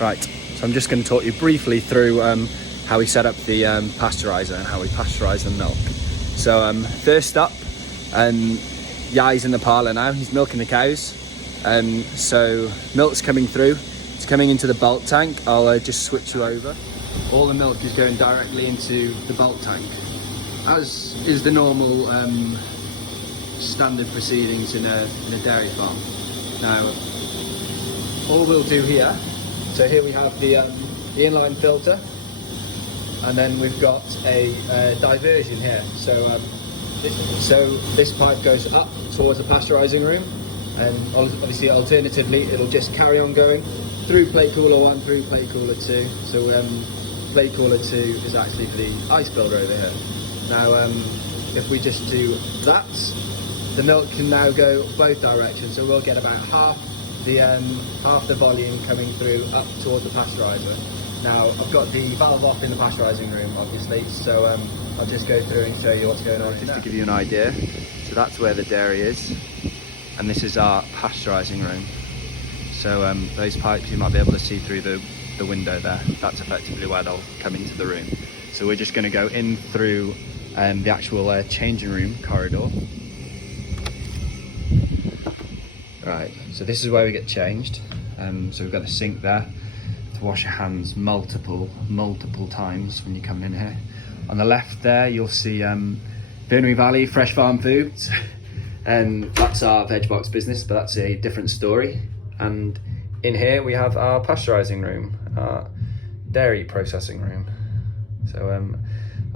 Right, so I'm just going to talk you briefly through how we set up the pasteuriser and how we pasteurise the milk. So first up, Yai's in the parlour now, he's milking the cows. So milk's coming through, it's coming into the bulk tank. I'll just switch you over. All the milk is going directly into the bulk tank, as is the normal standard proceedings in a dairy farm. Now, all we'll do here, so here we have the inline filter, and then we've got a diversion here. So this pipe goes up towards the pasteurising room, and obviously alternatively it'll just carry on going through plate cooler 1, through plate cooler 2. So plate cooler 2 is actually for the ice builder over here. Now if we just do that, the milk can now go both directions, so we'll get about half the volume coming through up toward the pasteuriser. Now I've got the valve off in the pasteurising room obviously, so I'll just go through and show you what's going on. Just to give you an idea, so that's where the dairy is, and this is our pasteurising room. So those pipes you might be able to see through the window there, that's effectively where they'll come into the room. So we're just going to go in through the actual changing room corridor. Right, so this is where we get changed. So we've got the sink there to wash your hands multiple times when you come in here. On the left there, you'll see Vernary Valley Fresh Farm Foods, and that's our veg box business, but that's a different story. And in here we have our pasteurising room, our dairy processing room. So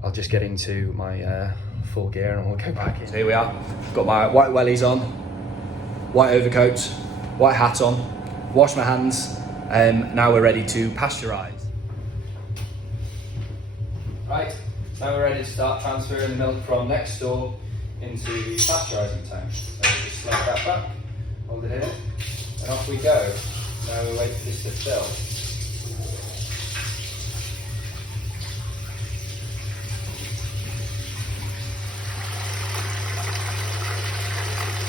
I'll just get into my full gear and we'll go back in. So here we are, got my white wellies on, white overcoat, white hat on, wash my hands, now we're ready to pasteurise. Right, now we're ready to start transferring the milk from next door into the pasteurising tank. So we'll just slide that back, hold it here, and off we go. Now we wait for this to fill.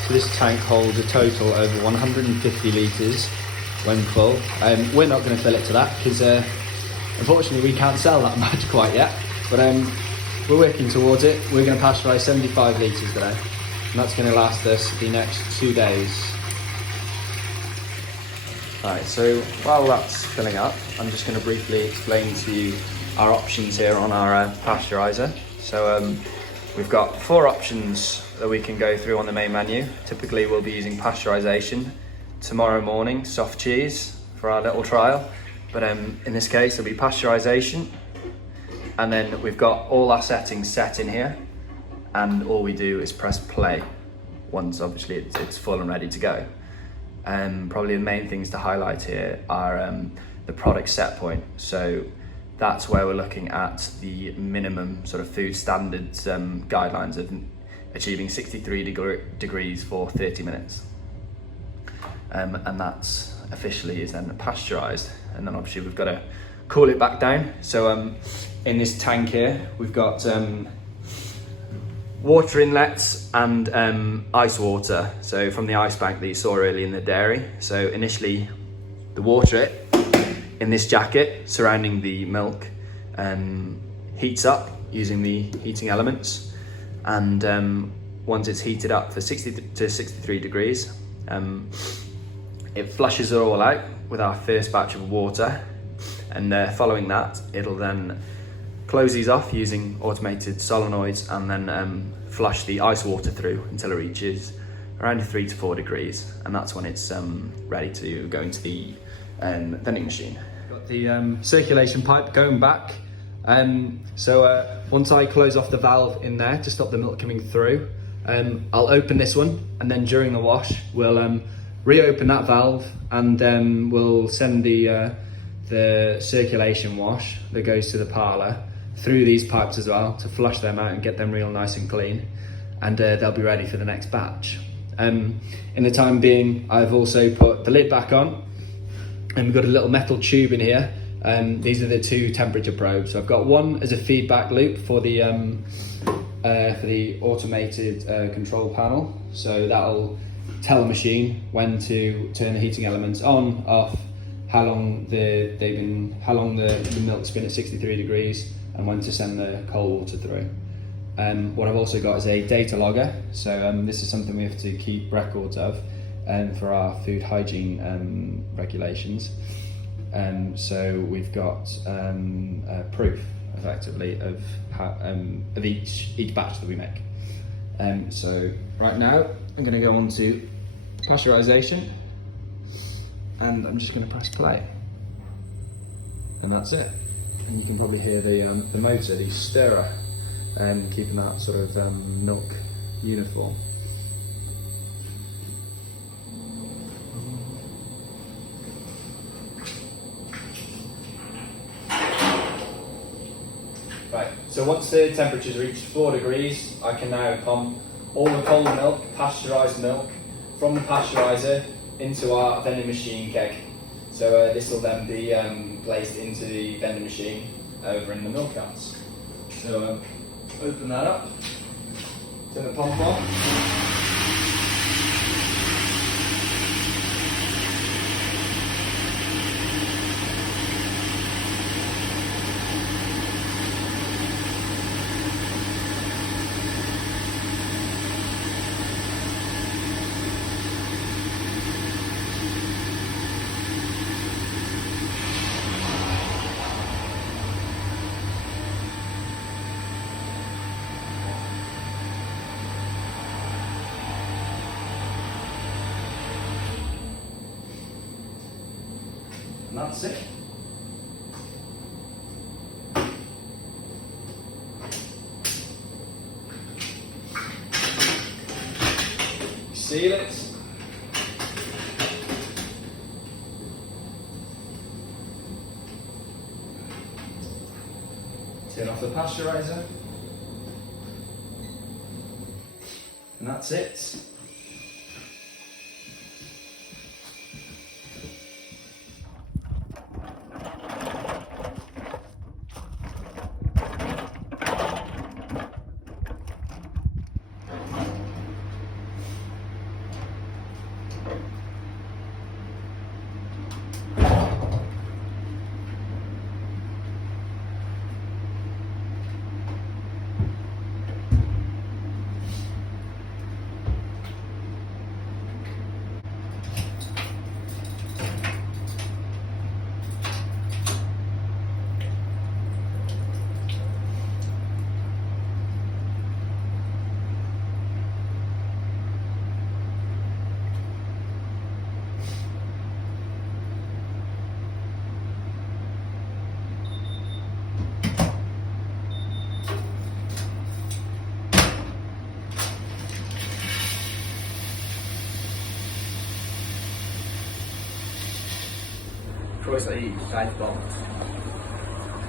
So this tank holds a total over 150 litres when full. We're not going to fill it to that because unfortunately we can't sell that much quite yet, but we're working towards it. We're going to pasteurise 75 litres today, and that's going to last us the next 2 days. Right, so while that's filling up, I'm just going to briefly explain to you our options here on our pasteuriser. So we've got 4 options that we can go through on the main menu. Typically we'll be using pasteurisation. Tomorrow morning, soft cheese for our little trial. But in this case, it'll be pasteurisation. And then we've got all our settings set in here. And all we do is press play once obviously it's full and ready to go. Probably the main things to highlight here are the product set point. So that's where we're looking at the minimum sort of food standards guidelines of achieving 63 degrees for 30 minutes. And that's officially is then pasteurised. And then obviously we've got to cool it back down. So in this tank here, we've got water inlets and ice water. So from the ice bank that you saw earlier in the dairy. So initially the water in this jacket surrounding the milk heats up using the heating elements. And once it's heated up for 60 to 63 degrees, it flushes it all out with our first batch of water. And following that, it'll then close these off using automated solenoids and then flush the ice water through until it reaches around 3 to 4 degrees. And that's when it's ready to go into the vending machine. Got the circulation pipe going back. So once I close off the valve in there to stop the milk coming through, I'll open this one, and then during the wash we'll reopen that valve, and then we'll send the circulation wash that goes to the parlour through these pipes as well to flush them out and get them real nice and clean, and they'll be ready for the next batch. In the time being, I've also put the lid back on, and we've got a little metal tube in here. These are the 2 temperature probes. So I've got one as a feedback loop for the automated control panel. So that'll tell the machine when to turn the heating elements on, off, how long the milk's been at 63 degrees and when to send the cold water through. What I've also got is a data logger, so this is something we have to keep records of for our food hygiene regulations. So we've got proof, effectively, of each batch that we make. So right now I'm going to go on to pasteurisation, and I'm just going to press play, and that's it. And you can probably hear the motor, the stirrer, keeping that sort of milk uniform. Right, so once the temperature's reached 4 degrees, I can now pump all the cold milk, pasteurised milk, from the pasteuriser into our vending machine keg. So this will then be placed into the vending machine over in the milk carts. So open that up, turn the pump on. And that's it. Seal it. Turn off the pasteuriser. And that's it. Choice I use, Llaeth Y Bont.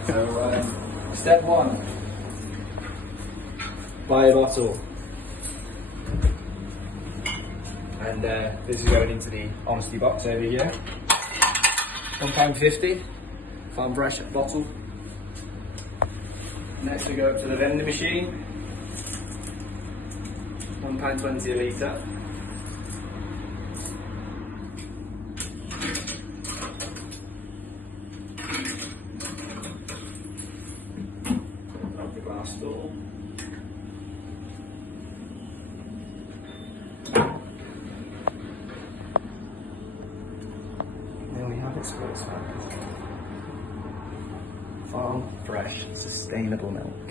So step one, buy a bottle. And this is going into the honesty box over here. £1.50, farm fresh bottle. Next we go up to the vending machine. £1.20 a litre. The glass bottle. There we have it, sports farm fresh, sustainable milk.